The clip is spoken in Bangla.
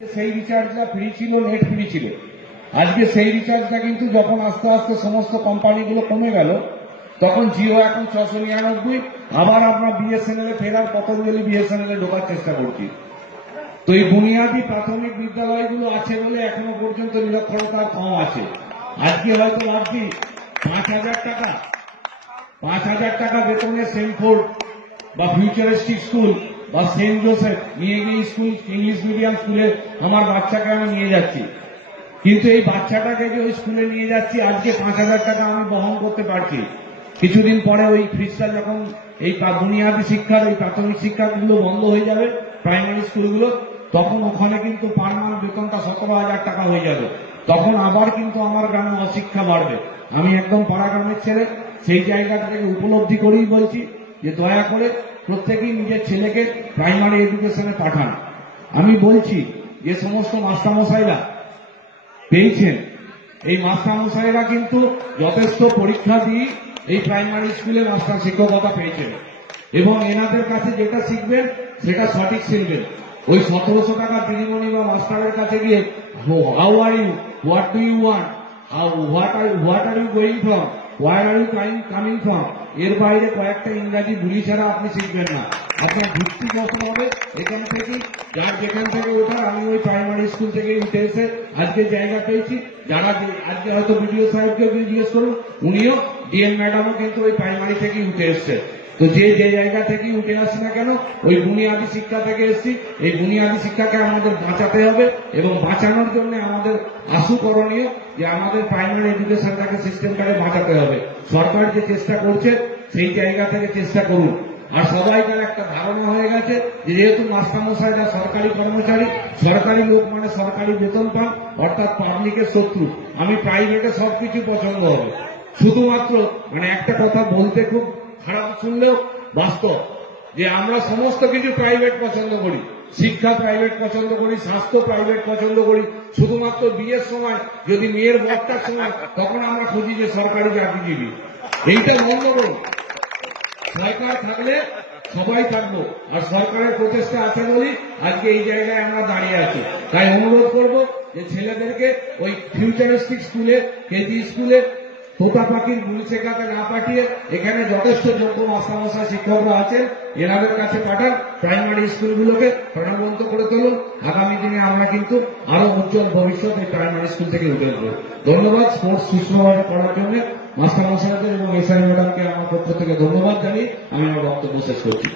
সেই রিচার্জটা ফ্রি ছিল, নেট ফ্রি ছিল। আজকে সেই রিচার্জটা কিন্তু যখন আস্তে আস্তে সমস্ত কোম্পানিগুলো কমে গেল, তখন জিও এখন 699, আবার আপনার বিএসএনএল এ ফেরার পতঞ্জলি বিএসএনএল এ ঢোকার চেষ্টা করছি। তো এই বুনিয়াদী প্রাথমিক বিদ্যালয়গুলো আছে বলে এখনো পর্যন্ত নিরক্ষরতা কম আছে। আজকে হয়তো ভাবছি 5,000 টাকা বেতনে সেন্টফোর্ড বা ফিউচারিস্টিক স্কুল বা সেন্ট জোসেফ নিয়ে গিয়ে স্কুল, ইংলিশ মিডিয়াম স্কুলে আমার বাচ্চাকে আমি নিয়ে যাচ্ছি, কিন্তু এই বাচ্চাটাকে যে ওই স্কুলে নিয়ে যাচ্ছি আজকে 5,000 টাকা আমি বহন করতে পারছি। কিছুদিন পরে ওই ফিসটা যখন এই বুনিয়াদী শিক্ষার ওই প্রাথমিক শিক্ষাগুলো বন্ধ হয়ে যাবে, প্রাইমারি স্কুলগুলো, তখন ওখানে কিন্তু পার মান্থ বেতনটা 17,000 টাকা হয়ে যাবে। তখন আবার কিন্তু আমার গ্রামে অশিক্ষা বাড়বে। আমি একদম পাড়া গ্রামের ছেলে, সেই জায়গাটা থেকে উপলব্ধি করেই বলছি যে দয়া করে প্রত্যেকেই নিজের ছেলেকে প্রাইমারি এডুকেশনে পাঠান। আমি বলছি যে সমস্ত মাস্টারমশাইরা পেয়েছেন, এই মাস্টারমশাইরা কিন্তু যথেষ্ট পরীক্ষা দিয়ে এই প্রাইমারি স্কুলে মাস্টার শিক্ষকতা পেয়েছেন, এবং এনাদের কাছে যেটা শিখবেন সেটা সঠিক শিখবেন। ওই 1700 টাকা দিদিমণি বা মাস্টারের কাছে গিয়ে how are you, what do you want, what are you going from, where are you coming from, এর বাইরে কয়েকটা ইংরাজি বুলি ছাড়া আপনি শিখবেন না। আপনার ভিত্তি বসতে হবে এখান থেকেই, যার যেখান থেকে ওঠার। আমি ওই প্রাইমারি স্কুল থেকে উঠে এসে আজকে জায়গা পেয়েছি। যারা আজকে হয়তো বিডিও সাহেবকে জিজ্ঞেস করুন, উনিও ডিএম ম্যাডামও কিন্তু ওই প্রাইমারি থেকেই উঠে এসছে। তো যে জায়গা থেকেই উঠে আসছে না কেন, ওই বুনিয়াদী শিক্ষা থেকে এসছি। এই বুনিয়াদী শিক্ষাকে আমাদের বাঁচাতে হবে, এবং বাঁচানোর জন্য আমাদের আশু করণীয় যে আমাদের প্রাইমারি এডুকেশনটাকে সিস্টেমটাকে বাঁচাতে হবে। সরকার যে চেষ্টা করছে সেই জায়গা থেকে চেষ্টা করুন। আর সবাইকার একটা ধারণা হয়ে গেছে যে যেহেতু মাস্টারমশাইরা সরকারি কর্মচারী, সরকারি লোক মানে সরকারি বেতন পান, অর্থাৎ পাবলিকের শত্রু। আমি প্রাইভেটে সবকিছু পছন্দ হবে, শুধুমাত্র মানে একটা কথা বলতে খুব খারাপ শুনলেও বাস্তব, যে আমরা সমস্ত কিছু প্রাইভেট পছন্দ করি। শিক্ষা প্রাইভেট পছন্দ করি, স্বাস্থ্য প্রাইভেট পছন্দ করি। শুধুমাত্র বিয়ের সময় যদি মেয়ের বক্তার সময় তখন আমরা খুঁজি যে সরকারি চাকরিজীবী। এইটা বন্ধ করুন। সরকার থাকলে সবাই থাকবো, আর সরকারের প্রচেষ্টা আছে বলি আজকে এই জায়গায় আমরা দাঁড়িয়ে আছি। তাই অনুরোধ করব যে ছেলেদেরকে ওই ফিউচারিস্টিক স্কুলে, কেজি স্কুলে তোতা পাখির গুলি শেখাতে না পাঠিয়ে এখানে যথেষ্ট যোগ্য মাস্টারমশাই শিক্ষকরা আছেন, এনাদের কাছে পাঠান। প্রাইমারি স্কুলগুলোকে প্রাণবন্ত করে তুলুন। আগামী দিনে আমরা কিন্তু আরো উজ্জ্বল ভবিষ্যৎ এই প্রাইমারি স্কুল থেকে উঠে আসবো। ধন্যবাদ স্পোর্টস সুষ্ঠুভাবে করার জন্য মাস্টারমশাইদের এবং এসআই ম্যাডামকে আমার পক্ষ থেকে ধন্যবাদ জানিয়ে আমি আমার বক্তব্য শেষ করছি।